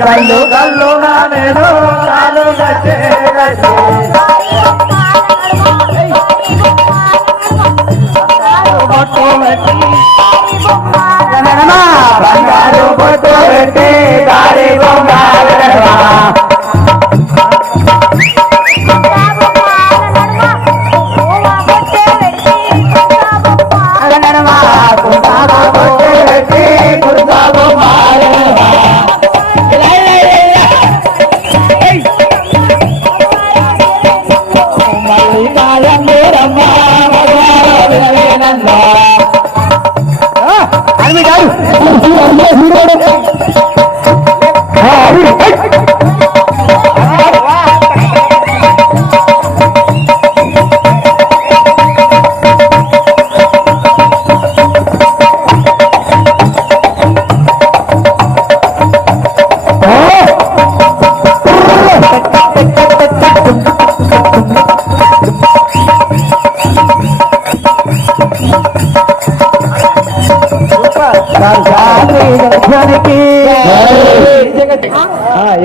కళ్ళు కళ్ళు నా నేను కాలు గట్టే బంగారు బొట్టు పెట్టి దారి బొంగారు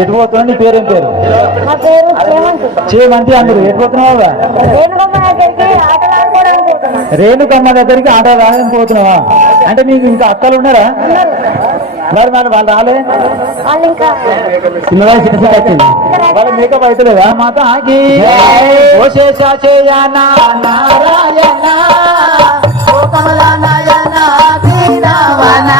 ఎటు పోతున్నా నీ పేరేం పేరు? చేయమంటే అందరు. ఎటు పోతున్నావా? రేణుగమ్మ దగ్గరికి ఆటలాడుకోవడానికి పోతున్నాను రేణుకమ్మ దగ్గరికి ఆట రాయని పోతున్నావా? అంటే నీకు ఇంకా అక్కలు ఉన్నారా? మరి మరి వాళ్ళు రాలే? వాళ్ళు ఇంకా చిన్న వచ్చింది వాళ్ళ మేకప్ అవుతలేదా మాత నారాయణ. कमला नयना दीनवना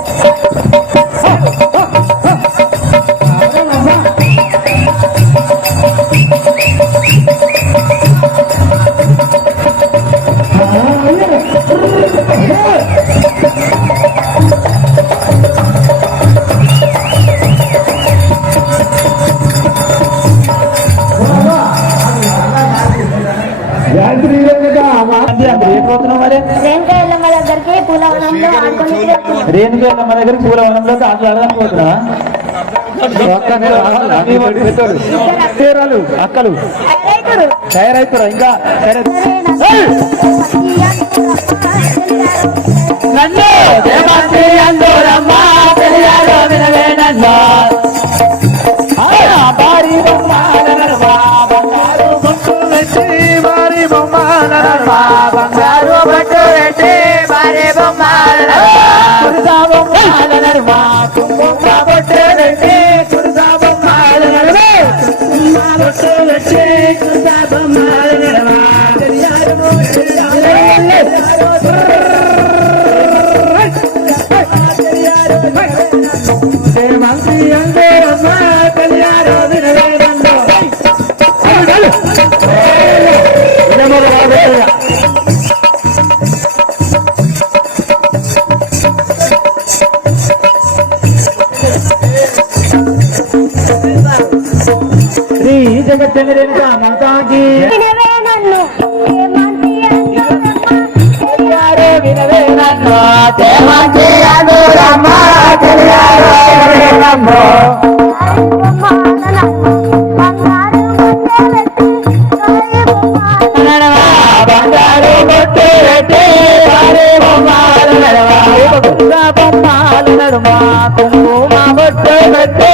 రేణుకి మన దగ్గర పూలవనంలో ఆటలు ఆడడానికి పోతున్నా. తీరాలు అక్కలు. తయారైతురా ఇంకా నన్ను. నడవ కుంకుమ బొట్టు పెట్టి కురుసా బొమ్మల నడవ కుంకుమ బొట్టు పెట్టి కురుసా బొమ్మల నడవ మంత్రి అందరమ్మ కళ్యాణో దేవాకి అనురమ్మ కళ్యాణో బంగారు బొట్టు పెట్టి కుంకుమ బొట్టు పెట్టి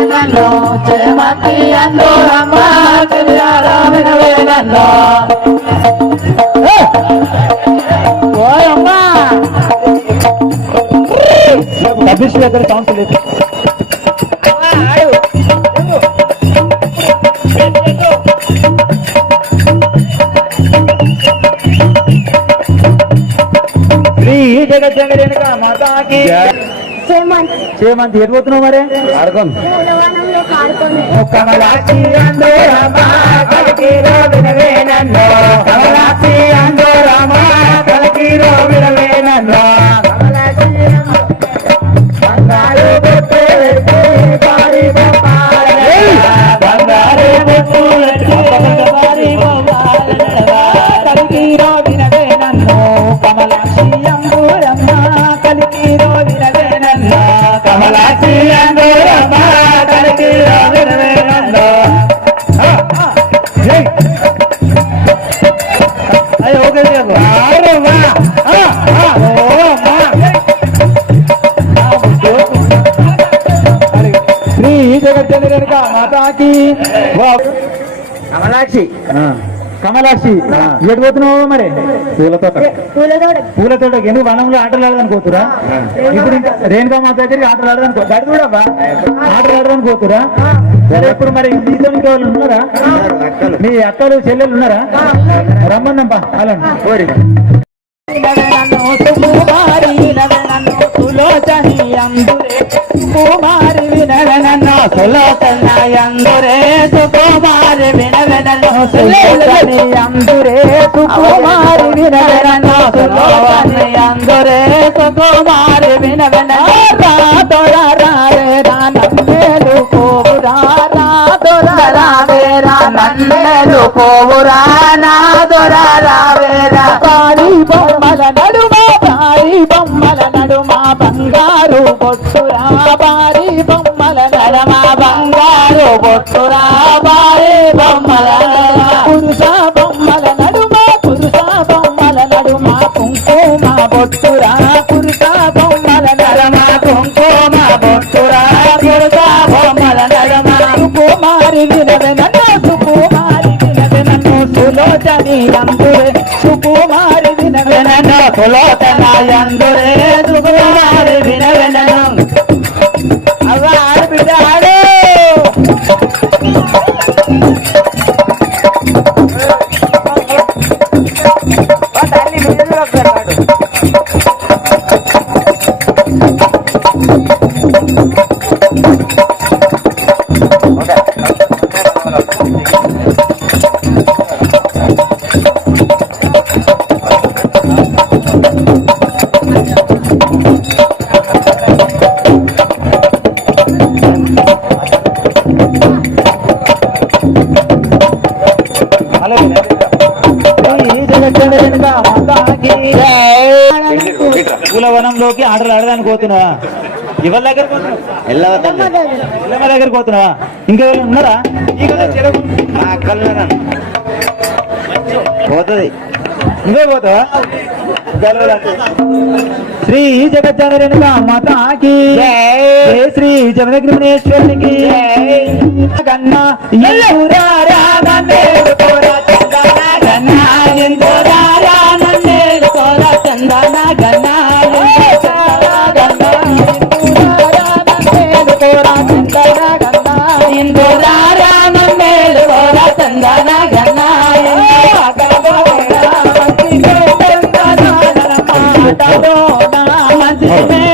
వినవే నన్ను చేమతి అందోరమ్మ తెలియారో వినవే నన్ను ఓయమ్మా! కబిష్ దగ్గర సౌండ్ లేదు. శ్రీ జగజ్జంగరేణుక మాతాకి. చేమంతి. ఎడిపోతున్నావు మరి? ఆడుకోండి. కమలాక్షి మాతాకి కమలాక్షి. కమలాక్షి ఎటు పోతున్నావు మరి? పూలతో పూలతోట పూలతో ఎందుకు వనంలో ఆటలు ఆడదానికి పోతురా? ఇప్పుడు ఇంకా రేణుకా మాత దగ్గరికి ఆటలు ఆడదానికి గడి చూడబ్బా ఆటలు ఆడదానికి పోతురా? సరే ఇప్పుడు మరి మీతో వాళ్ళు ఉన్నారా? మీ అక్కలు చెల్లెలు ఉన్నారా? రమ్మన్నబ్బా అలాంటి కోరి కుమారి సులోచని అందురే కుమారి వినవెనన్న సులోచన అందురే సుకుమారి వినవెనన్న సులోచని అందురే సుకుమారి వినవెనన్న సులోచని అందురే సుకుమారి వినవెనన్న రాతోరా రారే రానమ్మేలు కోవురా రాతోరా రారే రానమ్మేలు కోవురా నాదొరా రావేరా పాడి బొమ్మల నడుమ పాడి బొమ్మల బంగారు బొట్టురా బారి బొమ్మల నడమా. బంగారు బొట్టురా బారి బొమ్మల పురుష బొమ్మల నడుమ పురుష బొమ్మల నడుమ. కుంకుమ బొట్టురా పురుష బొమ్మల నడమ. కుంకుమ బొట్టురా పురుష బొమ్మల నడమ. కుమారి వినవె సుకుమారి వినవె సులోచని అందురే సుకుమారి వినవె నన్ను. పూలవనంలోకి ఆటలు ఆడడానికి పోతున్నావా? ఎవరి దగ్గర పోతున్నావా? ఎల్లమ్మ దగ్గర. పోతున్నావా? ఇంకెవరు ఉన్నారా? పోతుంది. నువ్వే పోతావా. శ్రీ జగజ్జనరేణుక మాతాకి. జై. శ్రీ కన్నా కోరా చందన ಹೌದು